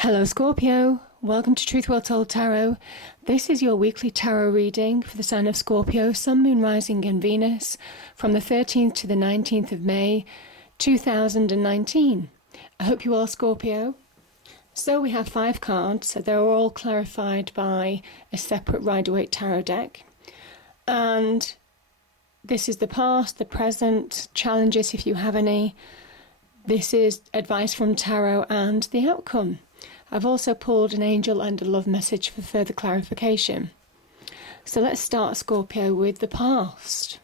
Hello Scorpio, welcome to Truth Well Told Tarot. This is your weekly tarot reading for the sign of Scorpio, Sun, Moon, Rising and Venus from the 13th to the 19th of May 2019. I hope you are Scorpio. So we have 5 cards, so they're all clarified by a separate Rider-Waite tarot deck. And this is the past, the present, challenges if you have any. This is advice from tarot and the outcome. I've also pulled an angel and a love message for further clarification. So let's start, Scorpio, with the past.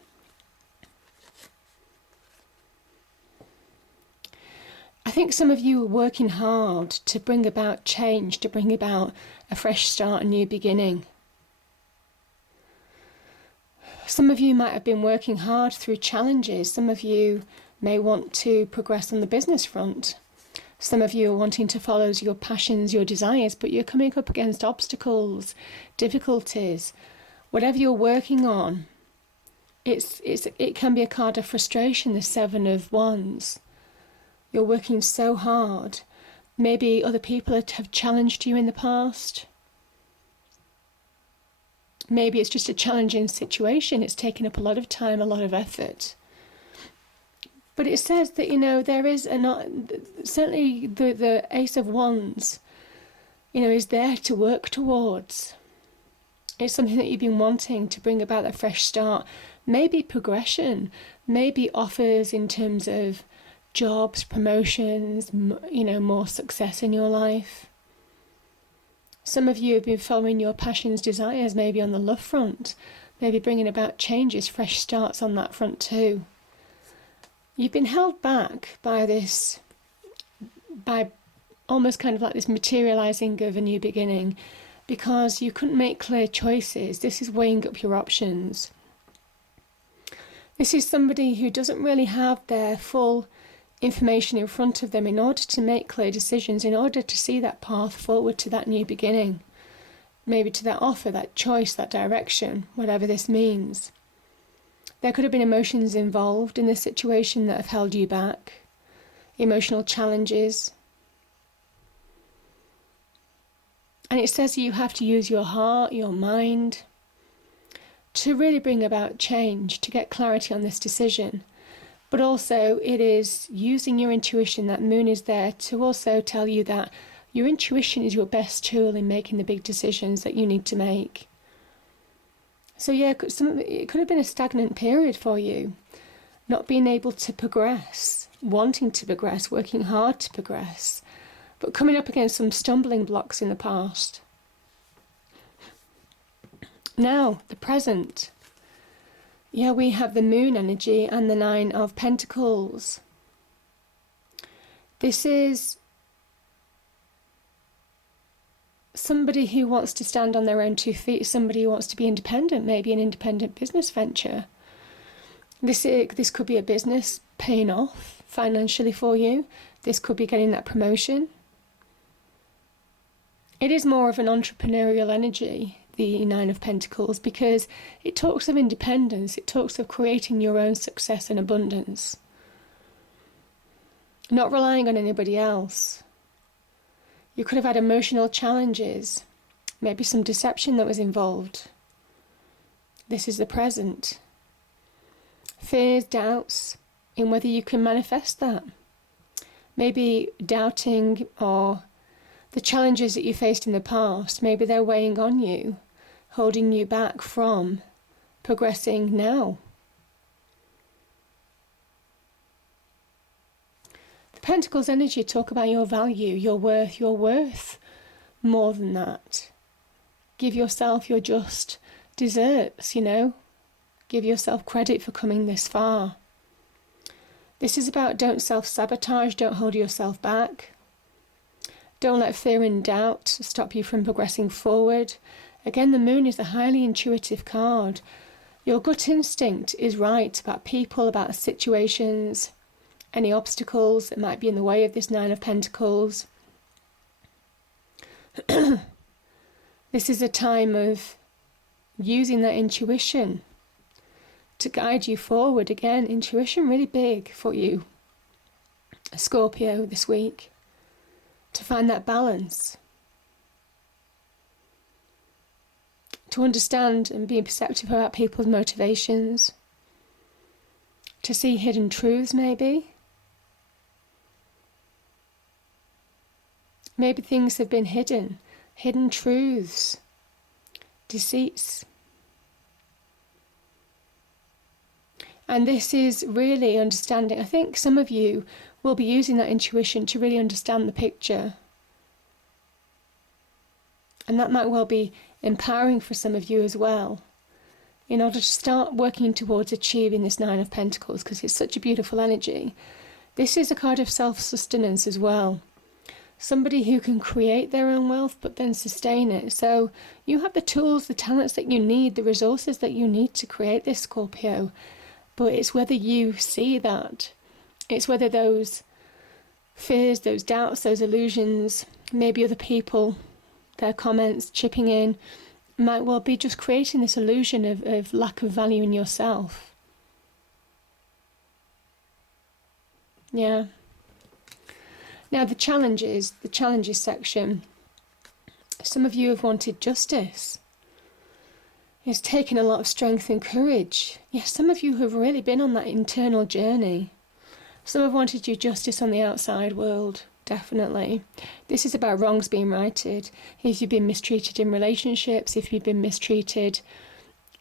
I think some of you are working hard to bring about change, to bring about a fresh start, a new beginning. Some of you might have been working hard through challenges. Some of you may want to progress on the business front. Some of you are wanting to follow your passions, your desires, but you're coming up against obstacles, difficulties. Whatever you're working on, it can be a card of frustration, the 7 of Wands. You're working so hard. Maybe other people have challenged you in the past. Maybe it's just a challenging situation. It's taken up a lot of time, a lot of effort. But it says that, there is certainly the Ace of Wands, is there to work towards. It's something that you've been wanting to bring about a fresh start. Maybe progression, maybe offers in terms of jobs, promotions, more success in your life. Some of you have been following your passions, desires, maybe on the love front, maybe bringing about changes, fresh starts on that front too. You've been held back by almost kind of like this materializing of a new beginning because you couldn't make clear choices. This is weighing up your options. This is somebody who doesn't really have their full information in front of them in order to make clear decisions, in order to see that path forward to that new beginning, maybe to that offer, that choice, that direction, whatever this means. There could have been emotions involved in this situation that have held you back, emotional challenges. And it says that you have to use your heart, your mind, to really bring about change, to get clarity on this decision. But also it is using your intuition. That moon is there to also tell you that your intuition is your best tool in making the big decisions that you need to make. So yeah, it could have been a stagnant period for you, not being able to progress, wanting to progress, working hard to progress, but coming up against some stumbling blocks in the past. Now, the present. Yeah, we have the moon energy and the 9 of Pentacles. This is somebody who wants to stand on their own 2 feet, somebody who wants to be independent, maybe an independent business venture. This could be a business paying off financially for you. This could be getting that promotion. It is more of an entrepreneurial energy, the 9 of Pentacles, because it talks of independence. It talks of creating your own success and abundance. Not relying on anybody else. You could have had emotional challenges, maybe some deception that was involved. This is the present. Fears, doubts in whether you can manifest that. Maybe doubting or the challenges that you faced in the past, maybe they're weighing on you, holding you back from progressing now. Pentacles energy talk about your value, your worth. You're worth more than that. Give yourself your just desserts, Give yourself credit for coming this far. This is about don't self-sabotage, don't hold yourself back. Don't let fear and doubt stop you from progressing forward. Again, the moon is a highly intuitive card. Your gut instinct is right about people, about situations, any obstacles that might be in the way of this 9 of Pentacles. This is a time of using that intuition to guide you forward. Again, intuition really big for you, Scorpio, this week. to find that balance, to understand and be perceptive about people's motivations, to see hidden truths maybe. Maybe things have been hidden truths, deceits. And this is really understanding. I think some of you will be using that intuition to really understand the picture. And that might well be empowering for some of you as well, in order to start working towards achieving this Nine of Pentacles, because it's such a beautiful energy. This is a card of self-sustenance as well. Somebody who can create their own wealth but then sustain it. So you have the tools, the talents that you need, the resources that you need to create this, Scorpio. But it's whether you see that. It's whether those fears, those doubts, those illusions, maybe other people, their comments chipping in, might well be just creating this illusion of lack of value in yourself. Yeah. Now the challenges section. Some of you have wanted justice. It's taken a lot of strength and courage. Yes, some of you have really been on that internal journey. Some have wanted you justice on the outside world, definitely. This is about wrongs being righted. If you've been mistreated in relationships, if you've been mistreated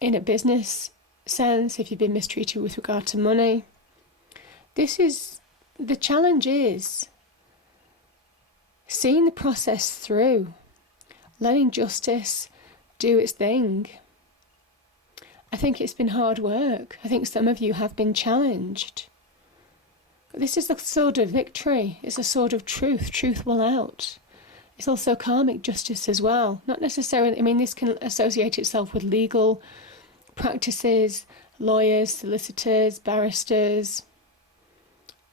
in a business sense, if you've been mistreated with regard to money. The challenge is seeing the process through, letting justice do its thing. I think it's been hard work. I think some of you have been challenged. But this is a sword of victory. It's a sword of truth. Truth will out. It's also karmic justice as well. Not necessarily, this can associate itself with legal practices, lawyers, solicitors, barristers,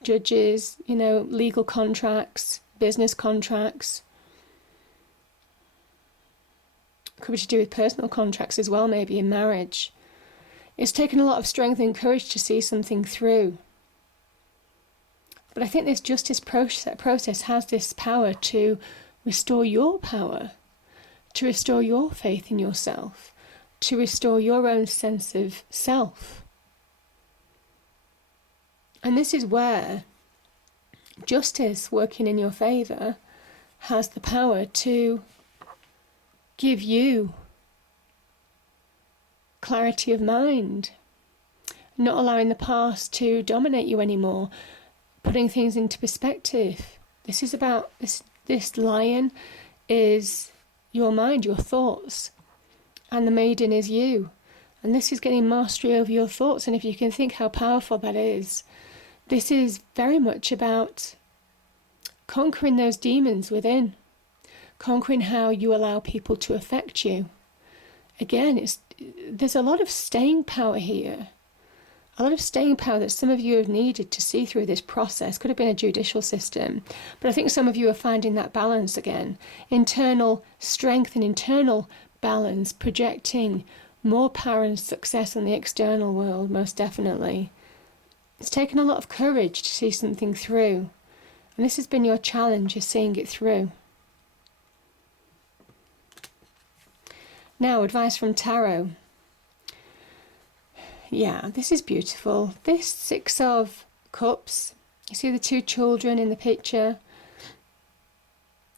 judges, legal contracts, business contracts. Could be to do with personal contracts as well, maybe in marriage. It's taken a lot of strength and courage to see something through. But I think this justice process has this power to restore your power, to restore your faith in yourself, to restore your own sense of self. And this is where justice working in your favour has the power to give you clarity of mind, not allowing the past to dominate you anymore, putting things into perspective. This is about this lion is your mind, your thoughts, and the maiden is you. And this is getting mastery over your thoughts. And if you can think how powerful that is, this is very much about conquering those demons within, conquering how you allow people to affect you. Again, there's a lot of staying power here. A lot of staying power that some of you have needed to see through this process. Could have been a judicial system. But I think some of you are finding that balance again. Internal strength and internal balance, projecting more power and success on the external world, most definitely. It's taken a lot of courage to see something through. And this has been your challenge, is seeing it through. Now, advice from Tarot. Yeah, this is beautiful. This Six of Cups, you see the two children in the picture.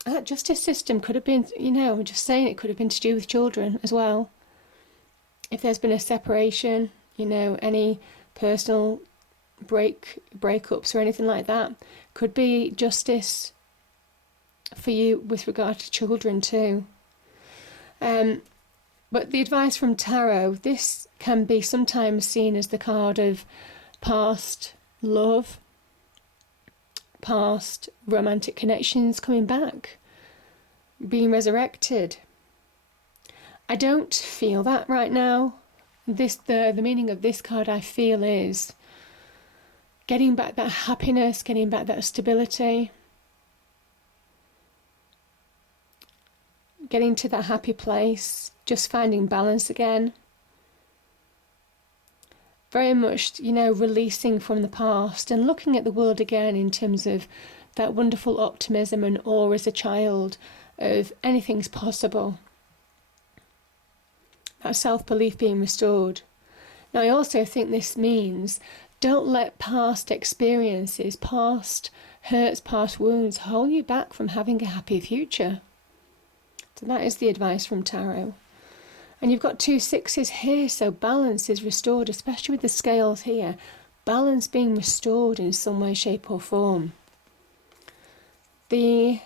That justice system could have been, I'm just saying, it could have been to do with children as well. If there's been a separation, any personal breakups or anything like that, could be justice for you with regard to children too. But the advice from Tarot, this can be sometimes seen as the card of past love, past romantic connections coming back, being resurrected. I don't feel that right now. The meaning of this card, I feel, is getting back that happiness, getting back that stability, getting to that happy place, just finding balance again. Very much, releasing from the past and looking at the world again in terms of that wonderful optimism and awe as a child of anything's possible. That self-belief being restored. Now, I also think this means don't let past experiences, past hurts, past wounds hold you back from having a happy future. So that is the advice from Tarot. And you've got 2 6s here, so balance is restored, especially with the scales here. Balance being restored in some way, shape or form. The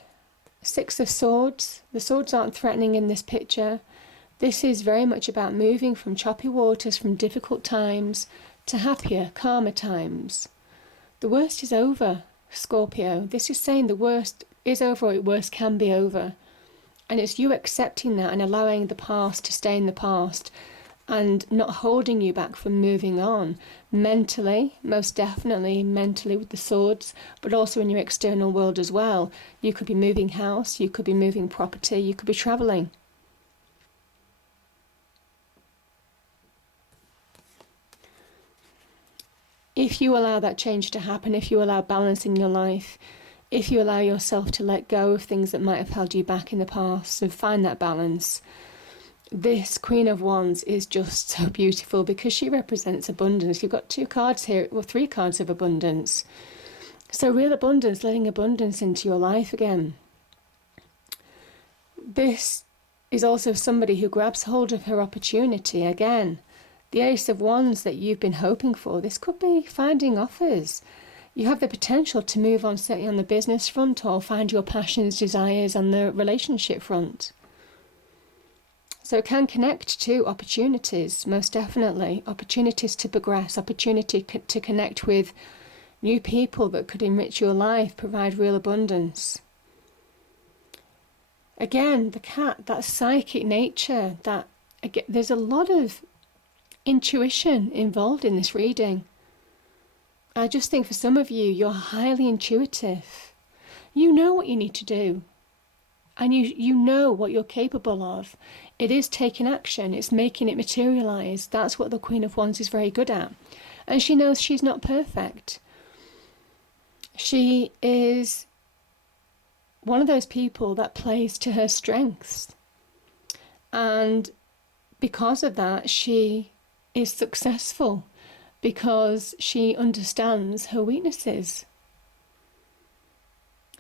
6 of Swords, the swords aren't threatening in this picture. This is very much about moving from choppy waters, from difficult times, to happier, calmer times. The worst is over, Scorpio. This is saying the worst is over, or the worst can be over. And it's you accepting that and allowing the past to stay in the past and not holding you back from moving on. Mentally, most definitely mentally with the swords, but also in your external world as well. You could be moving house, you could be moving property, you could be travelling. If you allow that change to happen, if you allow balance in your life, if you allow yourself to let go of things that might have held you back in the past and find that balance, this Queen of Wands is just so beautiful because she represents abundance. You've got 2 cards here, well, 3 cards of abundance. So real abundance, letting abundance into your life again. This is also somebody who grabs hold of her opportunity again. The Ace of Wands that you've been hoping for, this could be finding offers. You have the potential to move on, certainly on the business front, or find your passions, desires on the relationship front. So it can connect to opportunities, most definitely. Opportunities to progress, opportunity to connect with new people that could enrich your life, provide real abundance. Again, the cat, that psychic nature, that again, there's a lot of intuition involved in this reading. I just think for some of you, you're highly intuitive. You know what you need to do. And you know what you're capable of. It is taking action. It's making it materialise. That's what the Queen of Wands is very good at. And she knows she's not perfect. She is one of those people that plays to her strengths. And because of that, she is successful. Because she understands her weaknesses.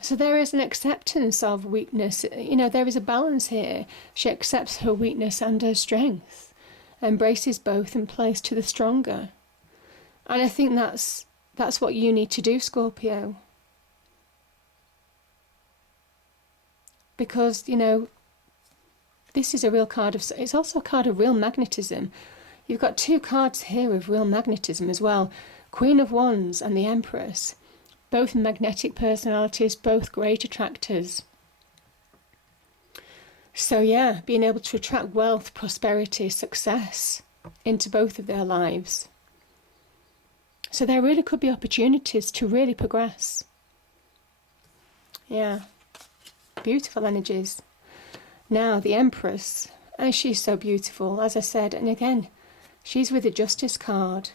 So there is an acceptance of weakness. You know, there is a balance here. She accepts her weakness and her strength, embraces both and plays to the stronger. And I think that's what you need to do, Scorpio. Because, you know, this is a real card of, it's also a card of real magnetism. You've got 2 cards here of real magnetism as well. Queen of Wands and the Empress. Both magnetic personalities, both great attractors. So yeah, being able to attract wealth, prosperity, success into both of their lives. So there really could be opportunities to really progress. Yeah, beautiful energies. Now the Empress, and she's so beautiful, as I said, and again, she's with the Justice card.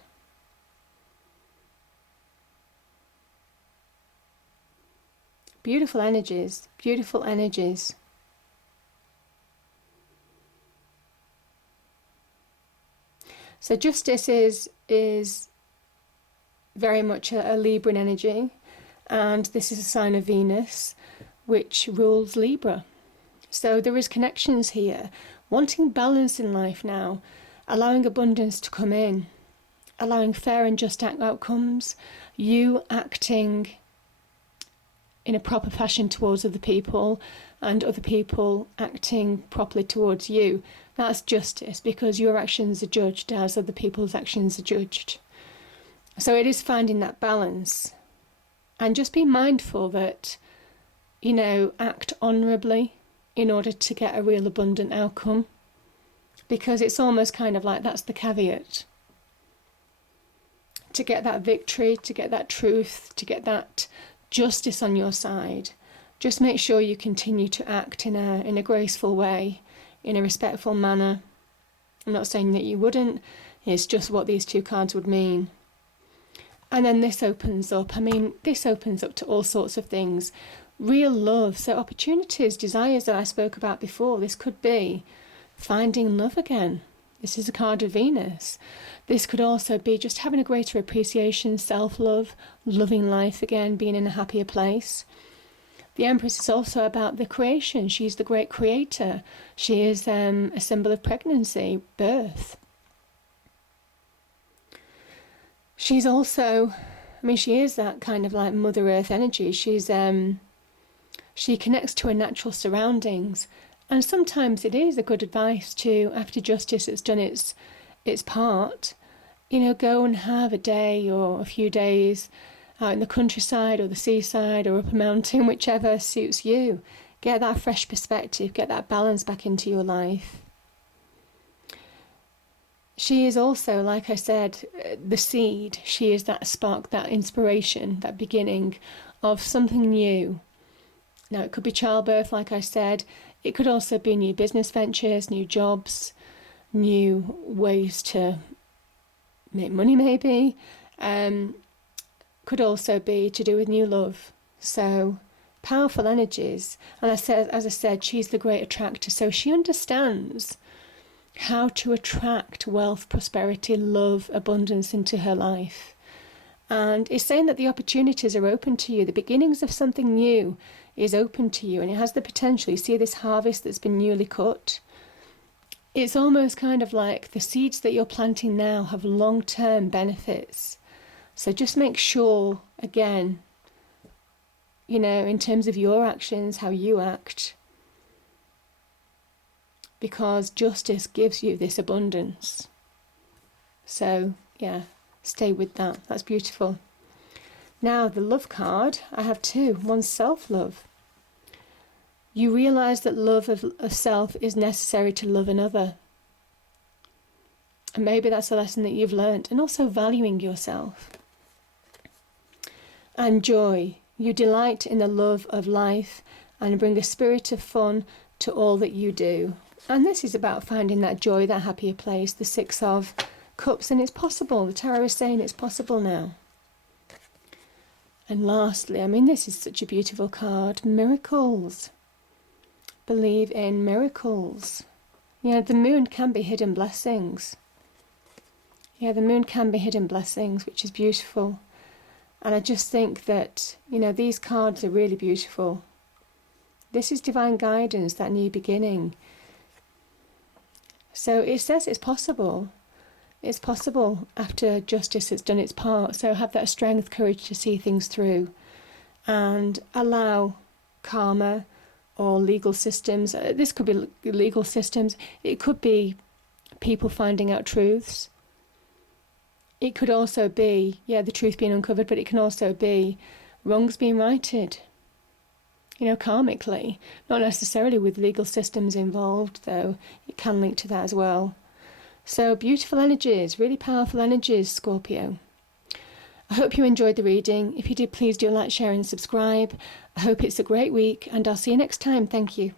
Beautiful energies, beautiful energies. So Justice is very much a Libran energy, and this is a sign of Venus, which rules Libra. So there is connections here, wanting balance in life now, allowing abundance to come in, allowing fair and just outcomes, you acting in a proper fashion towards other people, and other people acting properly towards you. That's justice, because your actions are judged as other people's actions are judged. So it is finding that balance, and just be mindful that, you know, act honourably in order to get a real abundant outcome, because it's almost kind of like that's the caveat. To get that victory, to get that truth, to get that justice on your side, just make sure you continue to act in a graceful way, in a respectful manner. I'm not saying that you wouldn't, it's just what these 2 cards would mean. And then this opens up. I mean, this opens up to all sorts of things. Real love, so opportunities, desires that I spoke about before. This could be finding love again. This is a card of Venus. This could also be just having a greater appreciation, self-love, loving life again, being in a happier place. The Empress is also about the creation. She's the great creator. She is a symbol of pregnancy, birth. She's also, I mean, she is that kind of like Mother Earth energy. She connects to her natural surroundings. And sometimes it is a good advice to, after justice has done its part, go and have a day or a few days out in the countryside or the seaside or up a mountain, whichever suits you. Get that fresh perspective, get that balance back into your life. She is also, like I said, the seed. She is that spark, that inspiration, that beginning of something new. Now, it could be childbirth, like I said. It could also be new business ventures, new jobs, new ways to make money, maybe. Could also be to do with new love. So, powerful energies. And as I said, she's the great attractor. So she understands how to attract wealth, prosperity, love, abundance into her life. And it's saying that the opportunities are open to you. The beginnings of something new is open to you, and it has the potential. You see this harvest that's been newly cut. It's almost kind of like the seeds that you're planting now have long-term benefits. So just make sure, again, in terms of your actions, how you act, because justice gives you this abundance. So, yeah, stay with that. That's beautiful. Now, the love card, I have two. One's self-love. You realise that love of self is necessary to love another. And maybe that's a lesson that you've learnt. And also valuing yourself. And joy. You delight in the love of life and bring a spirit of fun to all that you do. And this is about finding that joy, that happier place, the Six of Cups. And it's possible. The Tarot is saying it's possible now. And lastly, I mean, this is such a beautiful card. Miracles. Believe in miracles. The moon can be hidden blessings. The moon can be hidden blessings, which is beautiful. And I just think that, these cards are really beautiful. This is divine guidance, that new beginning. So it says it's possible. It's possible after justice has done its part. So have that strength, courage to see things through and allow karma or legal systems. This could be legal systems. It could be people finding out truths. It could also be, the truth being uncovered, but it can also be wrongs being righted, karmically. Not necessarily with legal systems involved, though. It can link to that as well. So beautiful energies, really powerful energies, Scorpio. I hope you enjoyed the reading. If you did, please do like, share and subscribe. I hope it's a great week, and I'll see you next time. Thank you.